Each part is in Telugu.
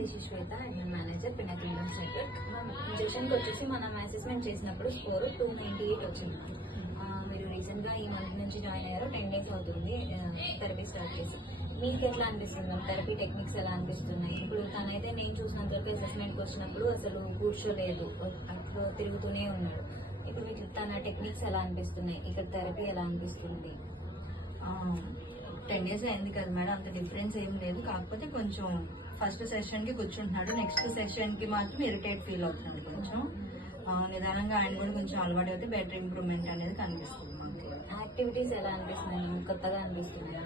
This is Shweta admin manager Pinnacle network. ఇంజెక్షన్కి వచ్చేసి మనం అసెస్మెంట్ చేసినప్పుడు స్కోర్ 298 వచ్చింది. మీరు రీసెంట్గా ఈ మంత్ నుంచి జాయిన్ అయ్యారు, 10 days అవుతుంది థెరపీ స్టార్ట్ చేసి. మీకు ఎట్లా అనిపిస్తుంది మ్యామ్? థెరపీ టెక్నిక్స్ ఎలా అనిపిస్తున్నాయి? ఇప్పుడు తనైతే నేను చూసినంత వరకు అసెస్మెంట్కి వచ్చినప్పుడు అసలు కూర్చోలేదు, అప్పుడు తిరుగుతూనే ఉన్నాడు. ఇప్పుడు మీకు తన టెక్నిక్స్ ఎలా అనిపిస్తున్నాయి? ఇక్కడ థెరపీ ఎలా అనిపిస్తుంది? 10 days అయింది కదా మేడం, అంత డిఫరెన్స్ ఏం లేదు. కాకపోతే కొంచెం ఫస్ట్ సెషన్ కి కూర్చుంటున్నాడు, నెక్స్ట్ సెషన్ కి మాత్రం ఇరిటేట్ ఫీల్ అవుతున్నాడు. కొంచెం నిదానంగా ఆయన కూడా కొంచెం అలవాటు అయితే బెటర్ ఇంప్రూవ్మెంట్ అనేది కనిపిస్తుంది మనకి. యాక్టివిటీస్ ఎలా అనిపిస్తున్నాయి? కొత్తగా అనిపిస్తున్నాయి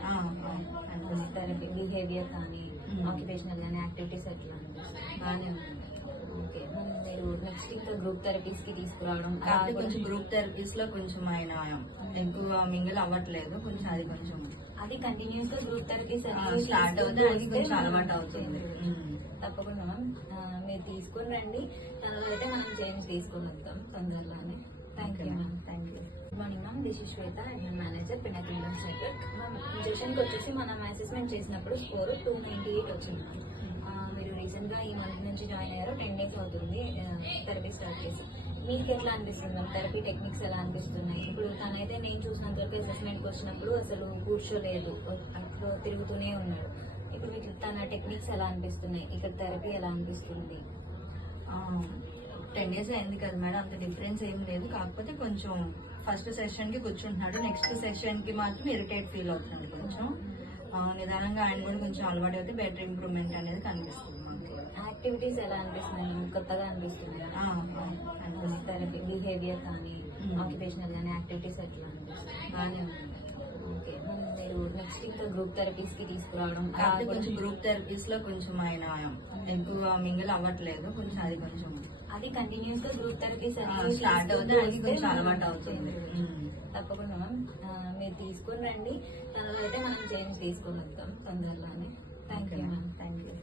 థెరపీ బిహేవియర్ కానీ ఆక్యుపేషనల్ కానీ యాక్టివిటీస్ ఎట్లా అనిపిస్తుంది? బాగానే ఉంది. ఓకే, మీరు నెక్స్ట్ ఇంకా గ్రూప్ థెరపీస్ కి తీసుకురావడం కాకపోతే కొంచెం గ్రూప్ థెరపీస్ లో కొంచెం ఆయన ఎక్కువ మింగిల్ అవ్వట్లేదు, కొంచెం అది కొంచెం అది కంటిన్యూస్ గా గ్రూప్ థెరపీస్ స్టార్ట్ అవుతే అది కొంచెం అలవాటు అవుతుంది. తప్పకుండా మ్యామ్, మీరు తీసుకుని రండి, తర్వాత అయితే మనం చేంజ్ తీసుకొని వద్దాం తొందరలోనే. Thank you ma'am. Thank you. Good morning ma'am, this is Shweta admin manager Pinnacle network. Ma'am, ఇంజెక్షన్కి వచ్చేసి మనం అసెస్మెంట్ చేసినప్పుడు స్కోర్ 298 వచ్చింది. మీరు రీసెంట్గా ఈ మంత్ నుంచి జాయిన్ అయ్యారు, 10 days అవుతుంది థెరపీ స్టార్ట్ చేసి. మీకు ఎట్లా అనిపిస్తుంది మ్యామ్? థెరపీ టెక్నిక్స్ ఎలా అనిపిస్తున్నాయి? ఇప్పుడు తనైతే నేను చూసినంత వరకు అసెస్మెంట్కి వచ్చినప్పుడు అసలు కూర్చోలేదు, అప్పుడు తిరుగుతూనే ఉన్నాడు. ఇప్పుడు మీకు తన టెక్నిక్స్ ఎలా అనిపిస్తున్నాయి? ఇక్కడ థెరపీ ఎలా అనిపిస్తుంది? 10 days అయింది కదా మేడం, అంత డిఫరెన్స్ ఏం లేదు. కాకపోతే కొంచెం ఫస్ట్ సెషన్ కి కూర్చుంటున్నాడు, నెక్స్ట్ సెషన్ కి మాత్రం ఇరిటేట్ ఫీల్ అవుతున్నాడు. కొంచెం నిదానంగా ఆయన కూడా కొంచెం అలవాటు అయితే బెటర్ ఇంప్రూవ్మెంట్ అనేది కనిపిస్తుంది మనకి. యాక్టివిటీస్ ఎలా అనిపిస్తున్నాయి? కొత్తగా అనిపిస్తున్నాయి థెరపీ బిహేవియర్ కానీ ఆక్యుపేషనల్ కానీ యాక్టివిటీస్ ఎట్లా అనిపిస్తుంది? బాగానే ఉంది. ఓకే, మీరు నెక్స్ట్ ఇంకా గ్రూప్ థెరపీస్ కి తీసుకురావడం కాకపోతే కొంచెం గ్రూప్ థెరపీస్ లో కొంచెం ఆయన ఎక్కువ మింగిల్ అవ్వట్లేదు, కొంచెం అది కొంచెం అది కంటిన్యూస్ గా గ్రూప్ థెరపీస్ స్టార్ట్ అవుతే అది కొంచెం అలవాటు అవుతుంది. తప్పకుండా మ్యామ్, మీరు తీసుకుని రండి, తర్వాత అయితే మనం చేంజ్ తీసుకొని వద్దాం తొందరలోనే. Thank you ma'am. Thank you.